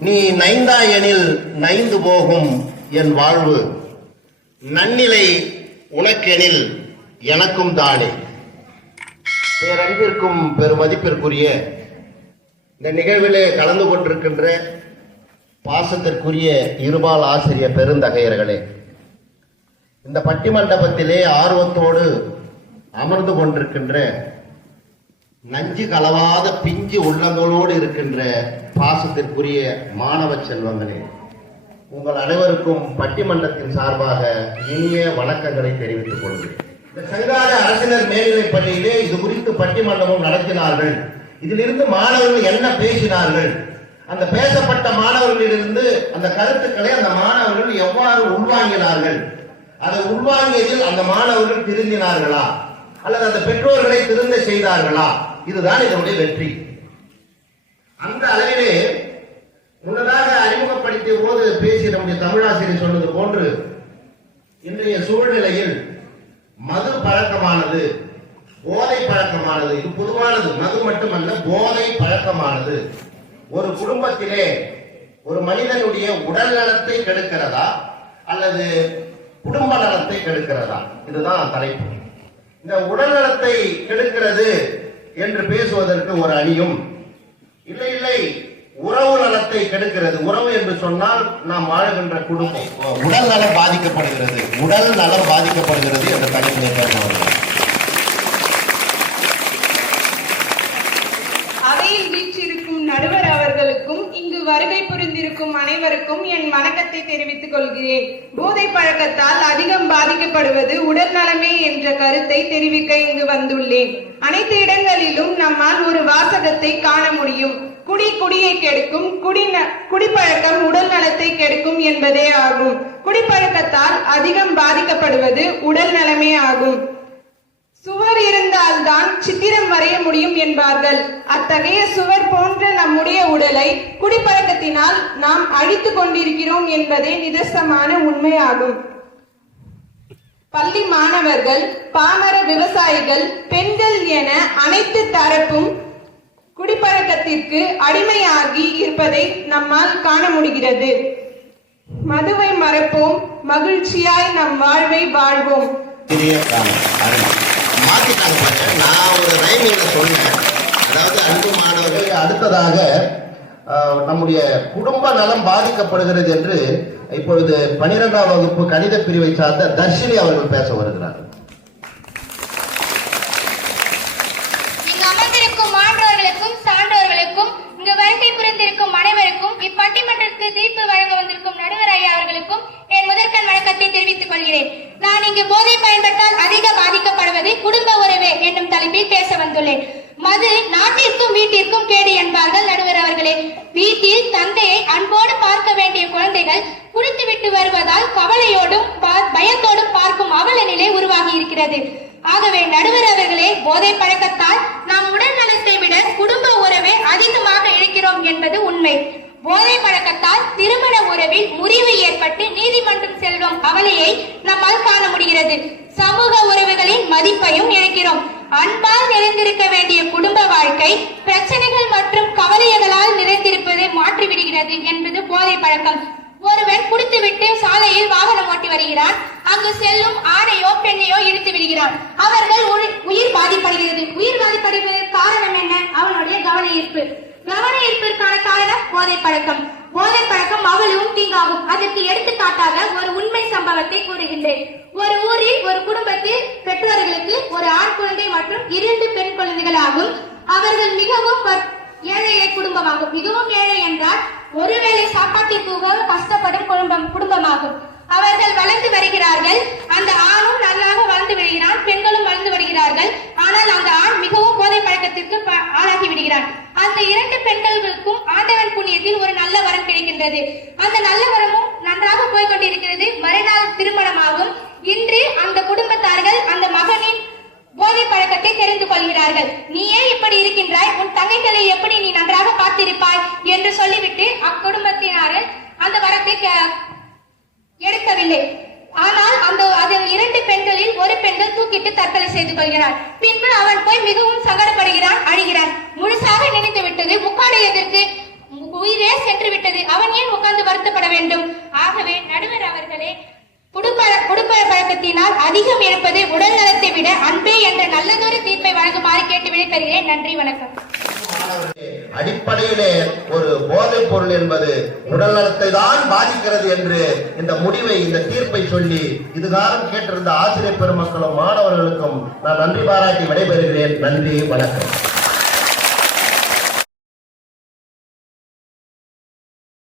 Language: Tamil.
நீ நைந்தா எனில் நைந்து போகும் என் வாழ்வு. நன்னிலை உனக்கெனில் எனக்கும் தானே. பேரன்பிற்கும் பெருமதிப்பிற்குரிய இந்த நிகழ்விலே கலந்து கொண்டிருக்கின்ற பாசத்திற்குரிய இருபால் ஆசிரியர் பெருந்தகையர்களே இந்த பட்டிமண்டபத்திலே ஆர்வத்தோடு அமர்ந்து கொண்டிருக்கின்ற நஞ்சு கலவாத பிஞ்சு உள்ளங்களோடு இருக்கின்ற பாசத்திற்குரிய மாணவ செல்வங்களே உங்கள் அனைவருக்கும் பட்டிமன்றத்தின் சார்பாக இனிய வணக்கங்களை தெரிவித்துக் கொள்கிறேன். இந்த சங்கார அரசினர் மேல்நிலைப் பள்ளியிலே இது குறித்து பட்டிமன்றமும் நடத்தினார்கள். இதிலிருந்து மாணவர்கள் என்ன பேசினார்கள்? அந்த பேசப்பட்ட மாணவர்களிலிருந்து அந்த கருத்துக்களை அந்த மாணவர்கள் எவ்வாறு உள்வாங்கினார்கள்? அதை உள்வாங்கியதில் அந்த மாணவர்கள் திருந்தினார்களா? அல்லது அந்த பெற்றோர்களை திருந்த செய்தார்களா? இதுதான் இதனுடைய வெற்றி. அந்த அளவிலே முன்னதாக அறிமுகப்படுத்திய போது பேசிய நம்முடைய தமிழாசிரியர் சொன்னது போன்று இன்றைய சூழ்நிலையில் மது பழக்கமானது போதை பழக்கமானது இது பொதுவானது. மது மட்டுமல்ல போதை பழக்கமானது. ஒரு குடும்பத்திலே ஒரு மனிதனுடைய உடல் நலத்தை கெடுக்கிறதா அல்லது குடும்ப நலத்தை கெடுக்கிறதா? இதுதான் தலைப்பு. இந்த உடல் நலத்தை கெடுக்கிறது என்று பேசுவதற்கு ஒரு அணியும். இல்லை இல்லை. உறவு நலத்தை கெடுக்கிறது. உறவு என்று சொன்னால் நாம் வாழுகின்ற குடும்பம். உடல் நலம் பாதிக்கப்படுகிறது. உடல் நலம் பாதிக்கப்படுகிறது என்று தனிமை பேசுவார்கள் அவையில் வீற்றிருக்கும் நடுவர் அவர்களுக்கும் இங்கு வருகை புரிந்திருக்கும் அனைவருக்கும் என் வணக்கத்தை தெரிவித்துக் கொள்கிறேன். போதை பழக்கத்தால் அதிகம் பாதிக்கப்படுவது உடல் நலமே என்ற கருத்தை தெரிவிக்க இங்கு வந்துள்ளேன். அனைத்து இடங்களிலும் நம்மால் ஒரு வாசகத்தை காண முடியும். குடி குடியை கெடுக்கும் குடி குடிப்பழக்கம் உடல் நலத்தை கெடுக்கும் என்பதே ஆகும். குடிப்பழக்கத்தால் அதிகம் பாதிக்கப்படுவது உடல் நலமே ஆகும். சுவர் இருந்தால்தான் சித்திரம் வரைய முடியும் என்பார்கள். அத்தகைய சுவர் போன்ற நம்முடைய உடலை குடிப்பழக்கத்தினால் நாம் அழித்துக் கொண்டிருக்கிறோம் என்பதே நிதர்சமான உண்மையாகும். பள்ளி மாணவர்கள் பாமர விவசாயிகள் பெண்கள் என அனைத்து தரப்பும் குடிப்பழக்கத்திற்கு அடிமையாகி இருப்பதை நம்மால் காண முடிகிறது. மதுவை மறப்போம் மகிழ்ச்சியாய் நம் வாழ்வை வாழ்வோம். பாருங்க. நான் ஒரு ரைமிங்ல சொன்னேன் அதாவது அன்பு மாணவர்கள். அடுத்ததாக நம்முடைய குடும்ப நலம் பாதிக்கப்படுகிறது என்று இப்பொழுது பனிரெண்டாம் வகுப்பு கணித பிரிவை சார்ந்த தர்ஷினி அவர்கள் பேச வருகிறார்கள். இங்கு அமர்ந்திருக்கும் மாணவர்களுக்கும் சான்றோர்களுக்கும் இங்கு வருகை புரிந்திருக்கும் அனைவருக்கும் இப்பட்டிமன்றத்துக்கு தீர்ப்பு வழங்க வந்திருக்கும் நடுவர் ஐயா அவர்களுக்கும் என் முதற்கண் வணக்கத்தை தெரிவித்துக் கொள்கிறேன். நான் இங்கு போதை பயன்பட்டால் அதிக பாதிக்கப்படுவது குடும்ப உறவே பற்றி பேச வந்துள்ளேன். மது நாட்டிற்கும் வீட்டிற்கும் கேடு என்பார்கள் நடுவர் அவர்களே. வீட்டில் தந்தையை அன்போடு பார்க்க வேண்டிய குழந்தைகள் குடித்துவிட்டு வருவதால் கவலையோடும் பயத்தோடும் பார்க்கும் அவல நிலை உருவாகி இருக்கிறது ஆகவே நடுவர் அவர்களே போதை பழக்கத்தால் நாம் உடல் நலத்தை விட குடும்ப உறவை அதிகமாக இழக்கிறோம் என்பது உண்மை. போதை பழக்கத்தால் திருமண உறவில் முறிவு ஏற்பட்டு நீதிமன்றம் செல்லும் அவலையை நம்மால் காண முடிகிறது. சமூக உறவுகளின் மதிப்பையும் இழக்கிறோம். அன்பால் நிறைந்திருக்க வேண்டிய குடும்ப வாழ்க்கை பிரச்சனைகள் மற்றும் கவலைகளால் நிறைந்திருப்பதை மாற்றிவிடுகிறது என்பது போதை பழக்கம். ஒருவன் குடித்துவிட்டு சாலையில் வாகனம் ஓட்டி வருகிறான். அங்கு செல்லும் ஆணையோ பெண்ணையோ இழுத்து விடுகிறான். அவர்கள் உயிர் பாதிப்படுகிறது. உயிர் பாதிப்படைவதற்கு காரணம் என்ன? அவனுடைய கவன ஈர்ப்பு. கவன ஈர்ப்பிற்கான காரணம் போதை பழக்கம். போதை பழக்கம் அவளும் தீங்காகும். அதற்கு எடுத்துக்காட்டாக ஒரு உண்மை சம்பவத்தை கூறுகின்றேன். ஒரு ஊரில் ஒரு குடும்பத்தில் பெற்றோர்களுக்கு ஒரு இரண்டு பெண் குழந்தைகளாகும். அவர்கள் மிகவும் வற்- ஏழை குடும்பமாகும். மிகவும் ஏழை என்றால் ஒருவேளை சாப்பாட்டிற்காக கஷ்டப்படும் குடும்பம் குடும்பமாகும். அவர்கள் வளர்ந்து வருகிறார்கள். அந்த ஆணும் நல்லாக வளர்ந்து வருகிறான். பெண்களும் வளர்ந்து வருகிறார்கள். ஆனால் அந்த ஆண் மிகவும் போதை பழக்கத்திற்கு ப- ஆளாகி விடுகிறான். அந்த இரண்டு பெண்களுக்கும் ஆண்டவன் புண்ணியத்தில் ஒரு நல்ல வரம் கிடைக்கின்றது. அந்த நல்ல வரமும் நன்றாக போய்கொண்டிருக்கிறது மறுநாள் திருமணமாகும். இன்று அந்த குடும்பத்தார்கள் அந்த மகனின் போதை பழக்கத்தை தெரிந்து கொள்கிறார்கள். நீ ஏன் இப்படி இருக்கின்றாய் உன் தங்கைகளை எப்படி நீ நன்றாக பார்த்திருப்பாய் என்று சொல்லிவிட்டு அக்குடும்பத்தினாரு அந்த வரத்தை எடுக்கவில்லை. ஆனால் அந்த அதில் இரண்டு பெண்களில் ஒரு பெண்கள் தூக்கிட்டு தற்கொலை செய்து கொள்கிறார். பின்பு அவன் போய் மிகவும் சங்கடப்படுகிறான் அழுகிறான். முழுசாக நினைத்து விட்டது முக்காடு உயிரே சென்று சென்று விட்டது அவன் ஏன் உட்கார்ந்து வருத்தப்பட வேண்டும்? ஆகவே நடுவர் அவர்களே குடும்ப குடும்ப பழக்கத்தினால் அதிகம் இருப்பது உடல் நலத்தை விட அன்பே என்ற நல்லதொரு தீர்ப்பை வழங்குமாறு கேட்டு விடைபெறுகிறேன் நன்றி வணக்கம். அடிப்படையிலே ஒரு போதைப் பொருள் என்பது உடல் நலத்தை தான் பாதிக்கிறது என்று இந்த முடிவை இந்த தீர்ப்பை சொல்லி இதுகாரம் கேட்டிருந்த ஆசிரியர் பெருமக்களும் மாணவர்களுக்கும் நான் நன்றி பாராட்டி விடைபெறுகிறேன். நன்றி வணக்கம்.